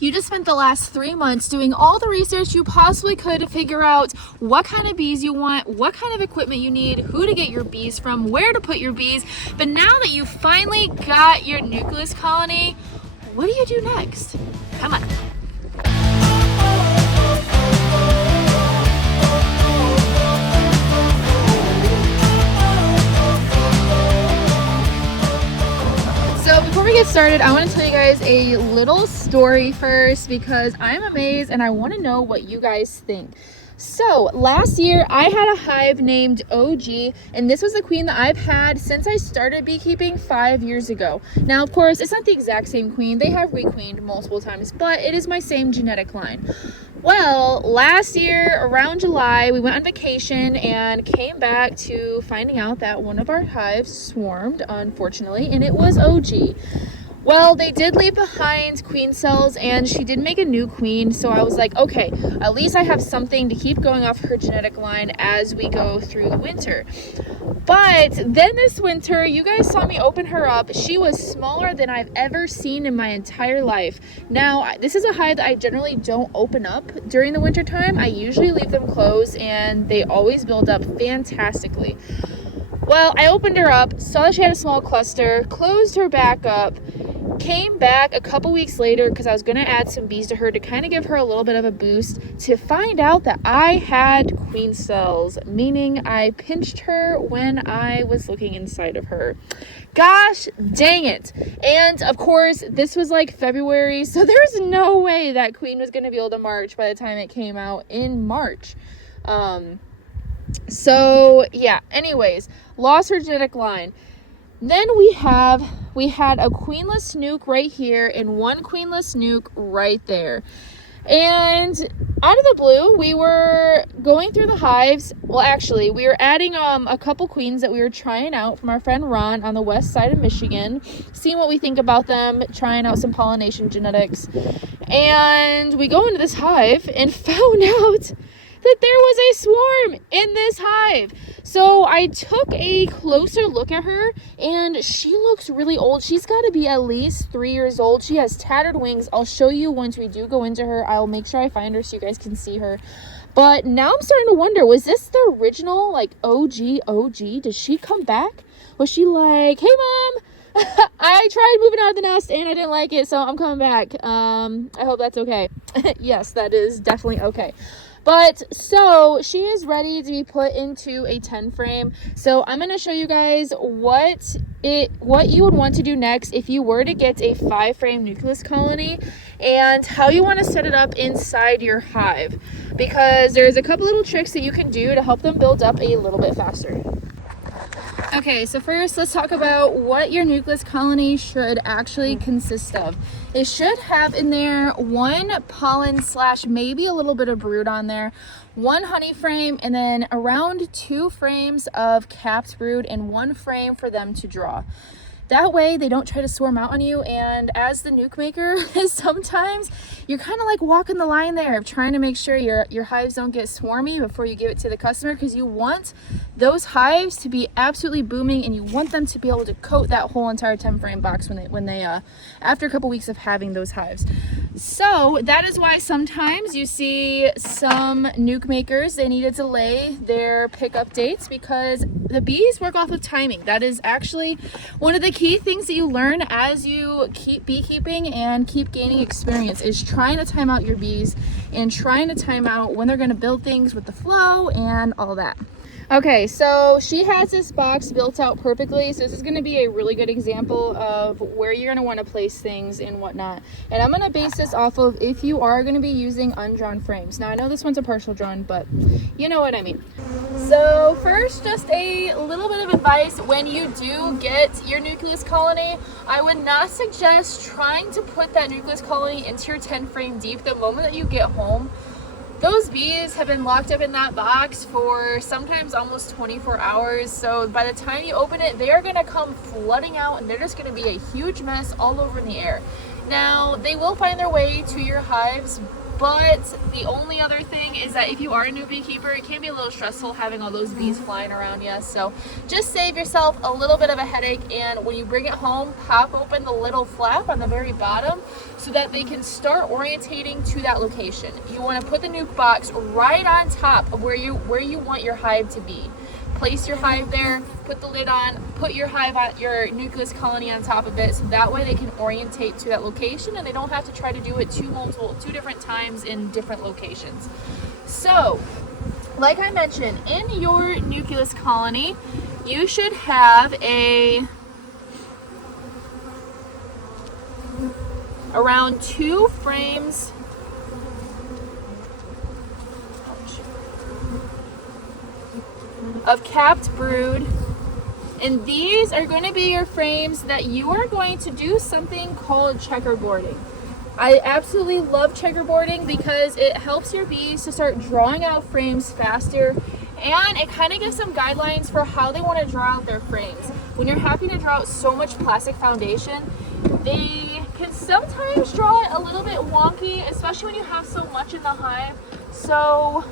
You just spent the last 3 months doing all the research you possibly could to figure out what kind of bees you want, what kind of equipment you need, who to get your bees from, where to put your bees. But now that you finally got your nucleus colony, what do you do next? Come on. So before we get started, I want to tell you guys a little story first because I'm amazed and I want to know what you guys think. So last year I had a hive named OG, and this was the queen that I've had since I started beekeeping 5 years ago. Now, of course, it's not the exact same queen. They have requeened multiple times, but it is my same genetic line. Well, last year around July, we went on vacation and came back to finding out that one of our hives swarmed, unfortunately, and it was OG. Well, they did leave behind queen cells and she did make a new queen, so I was like, okay, at least I have something to keep going off her genetic line as we go through the winter. But then this winter, you guys saw me open her up. She was smaller than I've ever seen in my entire life. Now, this is a hive that I generally don't open up during the winter time. I usually leave them closed and they always build up fantastically. Well, I opened her up, saw that she had a small cluster, closed her back up, came back a couple weeks later because I was going to add some bees to her to kind of give her a little bit of a boost, to find out that I had queen cells, meaning I pinched her when I was looking inside of her. Gosh dang it. And of course, this was like February, so there's no way that queen was going to be able to march by the time it came out in March. So yeah, anyways, lost her genetic line. Then we had a queenless nuke right here and one queenless nuke right there. And out of the blue, we were going through the hives. Well, actually, we were adding a couple queens that we were trying out from our friend Ron on the west side of Michigan, seeing what we think about them, trying out some pollination genetics. And we go into this hive and found out that there was a swarm in this hive. So I took a closer look at her and she looks really old. She's got to be at least 3 years old. She has tattered wings. I'll show you once we do go into her. I'll make sure I find her so you guys can see her. But now I'm starting to wonder, was this the original like OG? Did she come back? Was she like, hey mom, I tried moving out of the nest and I didn't like it, so I'm coming back. I hope that's okay. Yes, that is definitely okay. But so she is ready to be put into a 10 frame. So I'm going to show you guys what you would want to do next if you were to get a 5 frame nucleus colony, and how you want to set it up inside your hive, because there's a couple little tricks that you can do to help them build up a little bit faster. Okay, so first let's talk about what your nucleus colony should actually consist of. It should have in there one pollen / maybe a little bit of brood on there, one honey frame, and then around 2 frames of capped brood and 1 frame for them to draw. That way they don't try to swarm out on you, and as the nuke maker, sometimes you're kind of like walking the line there of trying to make sure your hives don't get swarmy before you give it to the customer, because you want those hives to be absolutely booming and you want them to be able to coat that whole entire 10 frame box when they after a couple weeks of having those hives. So that is why sometimes you see some nuke makers, they need to delay their pickup dates, because the bees work off of timing. That is actually one of the key things that you learn as you keep beekeeping and keep gaining experience, is trying to time out your bees and trying to time out when they're going to build things with the flow and all that. Okay, so she has this box built out perfectly, so this is going to be a really good example of where you're going to want to place things and whatnot. And I'm going to base this off of if you are going to be using undrawn frames. Now, I know this one's a partial drawn, but you know what I mean. So first, just a little bit of advice. When you do get your nucleus colony, I would not suggest trying to put that nucleus colony into your 10 frame deep the moment that you get home. Those bees have been locked up in that box for sometimes almost 24 hours. So by the time you open it, they are going to come flooding out and they're just going to be a huge mess all over in the air. Now, they will find their way to your hives But the only other thing is that if you are a new beekeeper, it can be a little stressful having all those bees flying around you. So just save yourself a little bit of a headache, and when you bring it home, pop open the little flap on the very bottom so that they can start orientating to that location. You want to put the nuke box right on top of where you want your hive to be. Place your hive there, put the lid on, put your hive on, your nucleus colony on top of it, so that way they can orientate to that location and they don't have to try to do it two different times in different locations. So, like I mentioned, in your nucleus colony, you should have around 2 frames of capped brood, and these are going to be your frames that you are going to do something called checkerboarding. I absolutely love checkerboarding because it helps your bees to start drawing out frames faster, and it kind of gives them guidelines for how they want to draw out their frames. When you're having to draw out so much plastic foundation, they can sometimes draw it a little bit wonky, especially when you have so much in the hive. So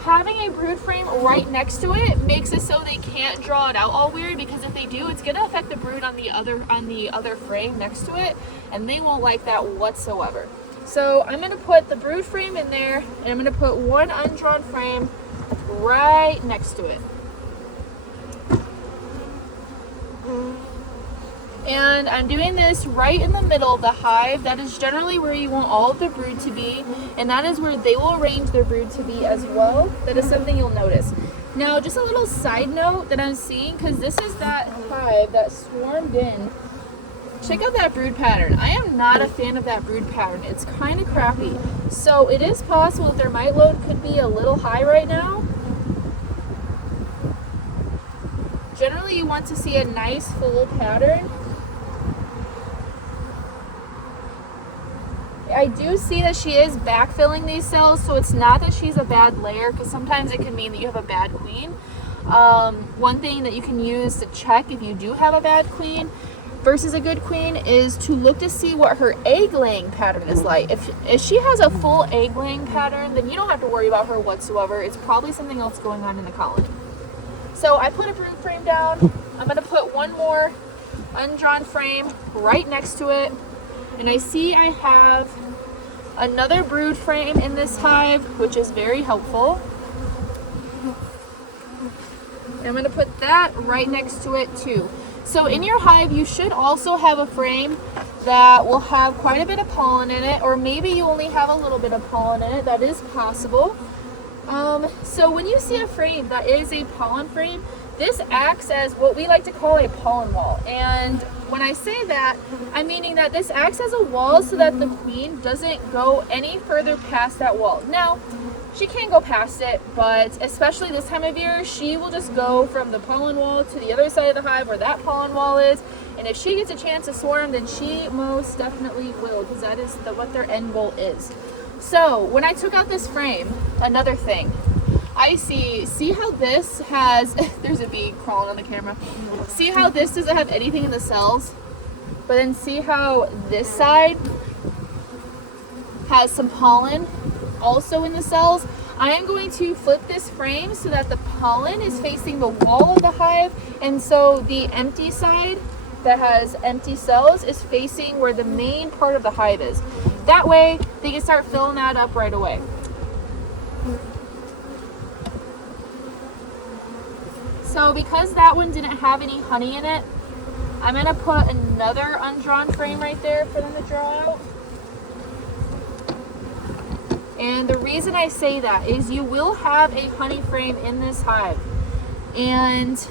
having a brood frame right next to it makes it so they can't draw it out all weird, because if they do, it's going to affect the brood on the other frame next to it, and they won't like that whatsoever. So I'm going to put the brood frame in there, and I'm going to put one undrawn frame right next to it. And I'm doing this right in the middle of the hive. That is generally where you want all of the brood to be, and that is where they will arrange their brood to be as well. That is something you'll notice. Now, just a little side note that I'm seeing, because this is that hive that swarmed in. Check out that brood pattern. I am not a fan of that brood pattern. It's kind of crappy. So it is possible that their mite load could be a little high right now. Generally, you want to see a nice full pattern. I do see that she is backfilling these cells, so it's not that she's a bad layer, because sometimes it can mean that you have a bad queen. One thing that you can use to check if you do have a bad queen versus a good queen is to look to see what her egg laying pattern is like. If she has a full egg laying pattern, then you don't have to worry about her whatsoever. It's probably something else going on in the colony. So I put a brood frame down. I'm going to put one more undrawn frame right next to it. And I see I have another brood frame in this hive, which is very helpful. And I'm going to put that right next to it too. So in your hive, you should also have a frame that will have quite a bit of pollen in it, or maybe you only have a little bit of pollen in it. That is possible. So when you see a frame that is a pollen frame, this acts as what we like to call a pollen wall. And when I say that, I'm meaning that this acts as a wall so that the queen doesn't go any further past that wall. Now, she can go past it, but especially this time of year, she will just go from the pollen wall to the other side of the hive where that pollen wall is. And if she gets a chance to swarm, then she most definitely will, because that is what their end goal is. So when I took out this frame, another thing, I see how this has, there's a bee crawling on the camera. See how this doesn't have anything in the cells? But then see how this side has some pollen also in the cells? I am going to flip this frame so that the pollen is facing the wall of the hive, and so the empty side that has empty cells is facing where the main part of the hive is. That way they can start filling that up right away. So because that one didn't have any honey in it, I'm going to put another undrawn frame right there for them to draw out. And the reason I say that is you will have a honey frame in this hive. And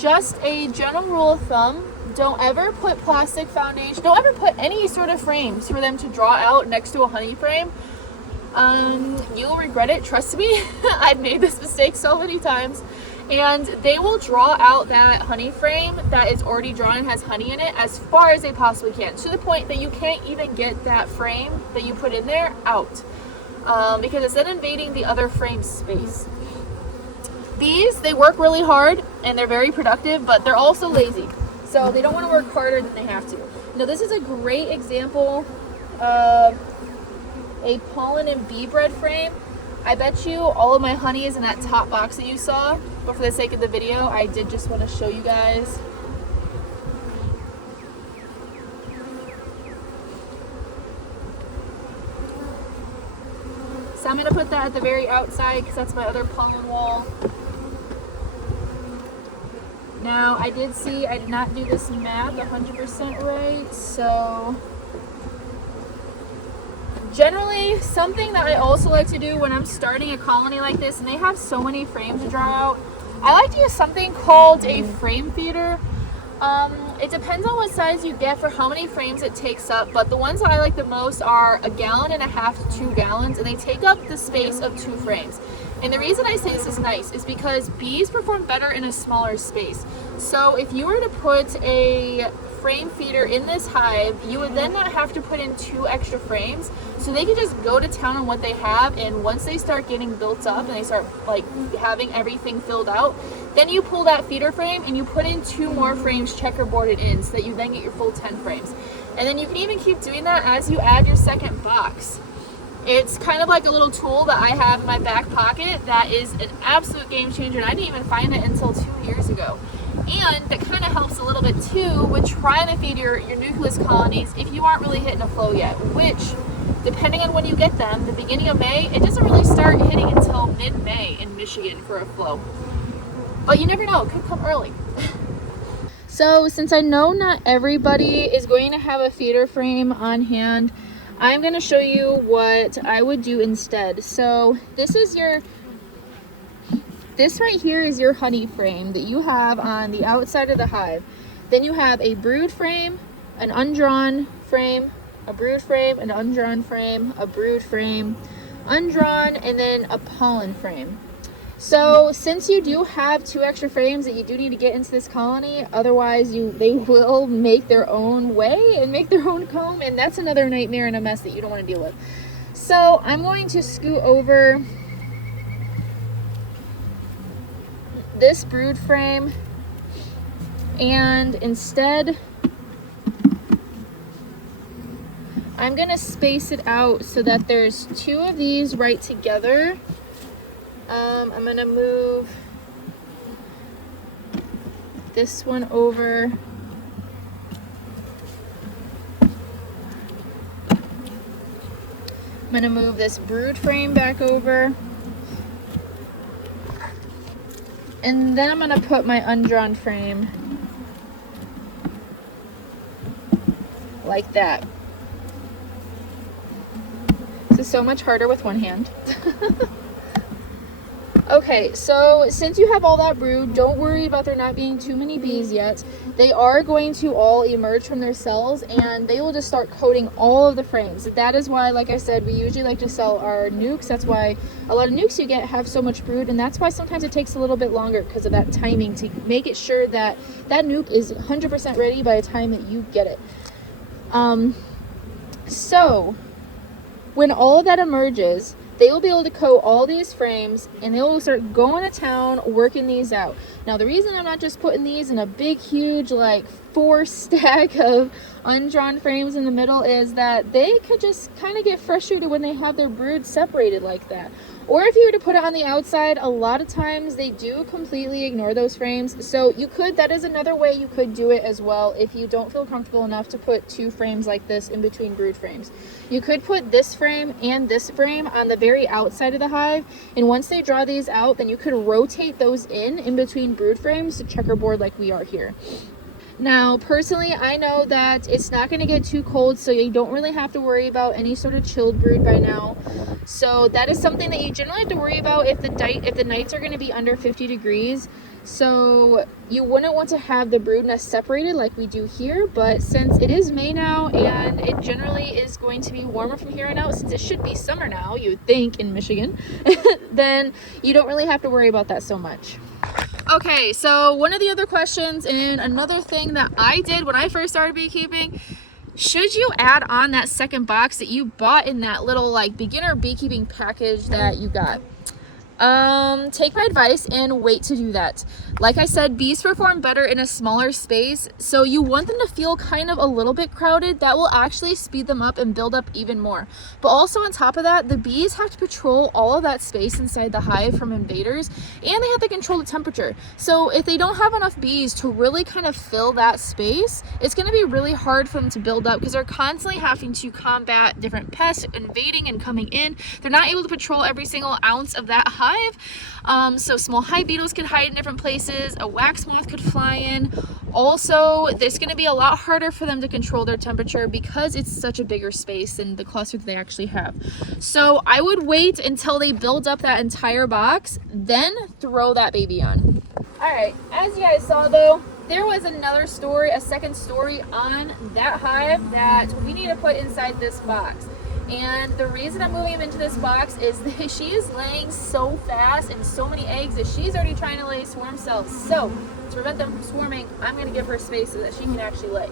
just a general rule of thumb, don't ever put plastic foundation, don't ever put any sort of frames for them to draw out next to a honey frame. You'll regret it, trust me. I've made this mistake so many times. And they will draw out that honey frame that is already drawn and has honey in it as far as they possibly can, to the point that you can't even get that frame that you put in there out, because it's then invading the other frame's space. Bees, they work really hard and they're very productive, but they're also lazy. So they don't want to work harder than they have to. Now this is a great example of a pollen and bee bread frame. I bet you all of my honey is in that top box that you saw, but for the sake of the video, I did just want to show you guys. So I'm going to put that at the very outside because that's my other pollen wall. Now, I did not do this map 100% right, so generally, something that I also like to do when I'm starting a colony like this, and they have so many frames to draw out, I like to use something called a frame feeder. It depends on what size you get for how many frames it takes up, but the ones that I like the most are 1.5 gallons to 2 gallons, and they take up the space of 2 frames. And the reason I say this is nice is because bees perform better in a smaller space. So if you were to put a frame feeder in this hive, you would then not have to put in 2 extra frames, so they can just go to town on what they have, and once they start getting built up and they start like having everything filled out, then you pull that feeder frame and you put in 2 more frames checkerboarded in so that you then get your full 10 frames. And then you can even keep doing that as you add your second box. It's kind of like a little tool that I have in my back pocket that is an absolute game changer, and I didn't even find it until 2 years ago. And that kind of helps a little bit too with trying to feed your nucleus colonies if you aren't really hitting a flow yet, which, depending on when you get them, the beginning of May, it doesn't really start hitting until mid-May in Michigan for a flow. But you never know, it could come early. So since I know not everybody is going to have a feeder frame on hand, I'm going to show you what I would do instead. So this right here is your honey frame that you have on the outside of the hive. Then you have a brood frame, an undrawn frame, a brood frame, an undrawn frame, a brood frame, undrawn, and then a pollen frame. So since you do have 2 extra frames that you do need to get into this colony, otherwise they will make their own way and make their own comb, and that's another nightmare and a mess that you don't want to deal with. So I'm going to scoot over this brood frame, and instead I'm going to space it out so that there's 2 of these right together. I'm going to move this one over. I'm going to move this brood frame back over. And then I'm going to put my undrawn frame like that. This is so much harder with one hand. Okay, so since you have all that brood, don't worry about there not being too many bees yet. They are going to all emerge from their cells, and they will just start coating all of the frames. That is why, like I said, we usually like to sell our nukes. That's why a lot of nukes you get have so much brood, and that's why sometimes it takes a little bit longer because of that timing to make it sure that that nuke is 100% ready by the time that you get it. So when all of that emerges, they will be able to coat all these frames, and they will start going to town working these out. Now, the reason I'm not just putting these in a big, huge, like 4 stack of undrawn frames in the middle is that they could just kind of get frustrated when they have their brood separated like that. Or if you were to put it on the outside, a lot of times they do completely ignore those frames. So that is another way you could do it as well if you don't feel comfortable enough to put 2 frames like this in between brood frames. You could put this frame and this frame on the very outside of the hive, and once they draw these out, then you could rotate those in between brood frames to checkerboard like we are here. Now, personally, I know that it's not going to get too cold, so you don't really have to worry about any sort of chilled brood by now. So that is something that you generally have to worry about if the nights are going to be under 50 degrees. So you wouldn't want to have the brood nest separated like we do here, but since it is May now and it generally is going to be warmer from here on out, since it should be summer now, you would think, in Michigan, then you don't really have to worry about that so much. Okay, so one of the other questions and another thing that I did when I first started beekeeping, should you add on that second box that you bought in that little like beginner beekeeping package that you got? take my advice and wait to do that. Like I said, bees perform better in a smaller space, so you want them to feel kind of a little bit crowded. That will actually speed them up and build up even more. But also on top of that, the bees have to patrol all of that space inside the hive from invaders, and they have to control the temperature. So if they don't have enough bees to really kind of fill that space, it's going to be really hard for them to build up because they're constantly having to combat different pests invading and coming in. They're not able to patrol every single ounce of that hive. So small hive beetles could hide in different places, a wax moth could fly in. Also, it's going to be a lot harder for them to control their temperature because it's such a bigger space than the cluster that they actually have. So I would wait until they build up that entire box, then throw that baby on. Alright, as you guys saw though, there was another story, a second story on that hive that we need to put inside this box. And the reason I'm moving him into this box is that she is laying so fast and so many eggs that she's already trying to lay swarm cells. So to prevent them from swarming, I'm going to give her space so that she can actually lay.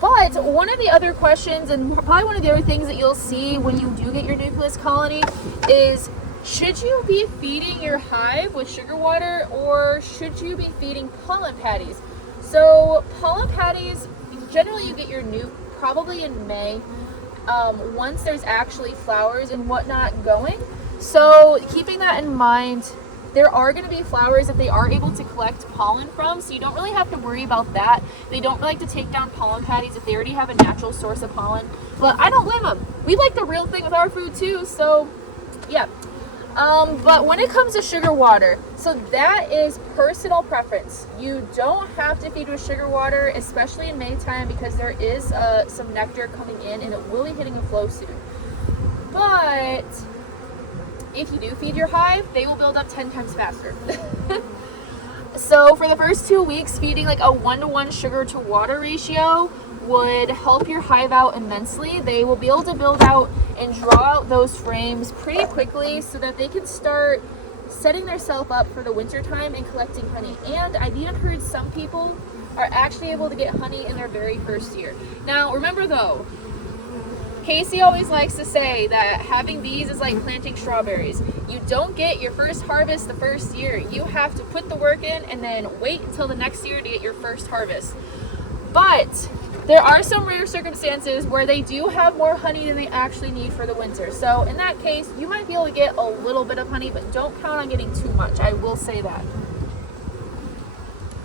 But one of the other questions, and probably one of the other things that you'll see when you do get your nucleus colony, is should you be feeding your hive with sugar water or should you be feeding pollen patties? So pollen patties, generally you get your nuke probably in May. Once there's actually flowers and whatnot going. So keeping that in mind, there are going to be flowers that they are able to collect pollen from, so you don't really have to worry about that. They don't like to take down pollen patties if they already have a natural source of pollen, but I don't blame them. We like the real thing with our food too, so yeah. But when it comes to sugar water, so that is personal preference. You don't have to feed with sugar water, especially in May time, because there is some nectar coming in and it will be hitting a flow soon. But if you do feed your hive, they will build up 10 times faster. So for the first 2 weeks, feeding like a 1-to-1 sugar to water ratio would help your hive out immensely. They will be able to build out and draw out those frames pretty quickly so that they can start setting themselves up for the winter time and collecting honey. And I've even heard some people are actually able to get honey in their very first year. Now remember though, Casey always likes to say that having bees is like planting strawberries. You don't get your first harvest the first year. You have to put the work in and then wait until the next year to get your first harvest. But there are some rare circumstances where they do have more honey than they actually need for the winter. So in that case, you might be able to get a little bit of honey, but don't count on getting too much. I will say that.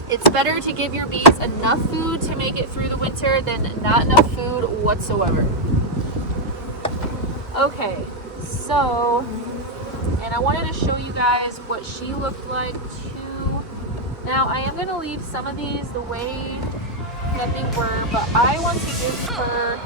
It's better to give your bees enough food to make it through the winter than not enough food whatsoever. Okay, so, and I wanted to show you guys what she looked like too. Now I am going to leave some of these the way that they were, but I want to give her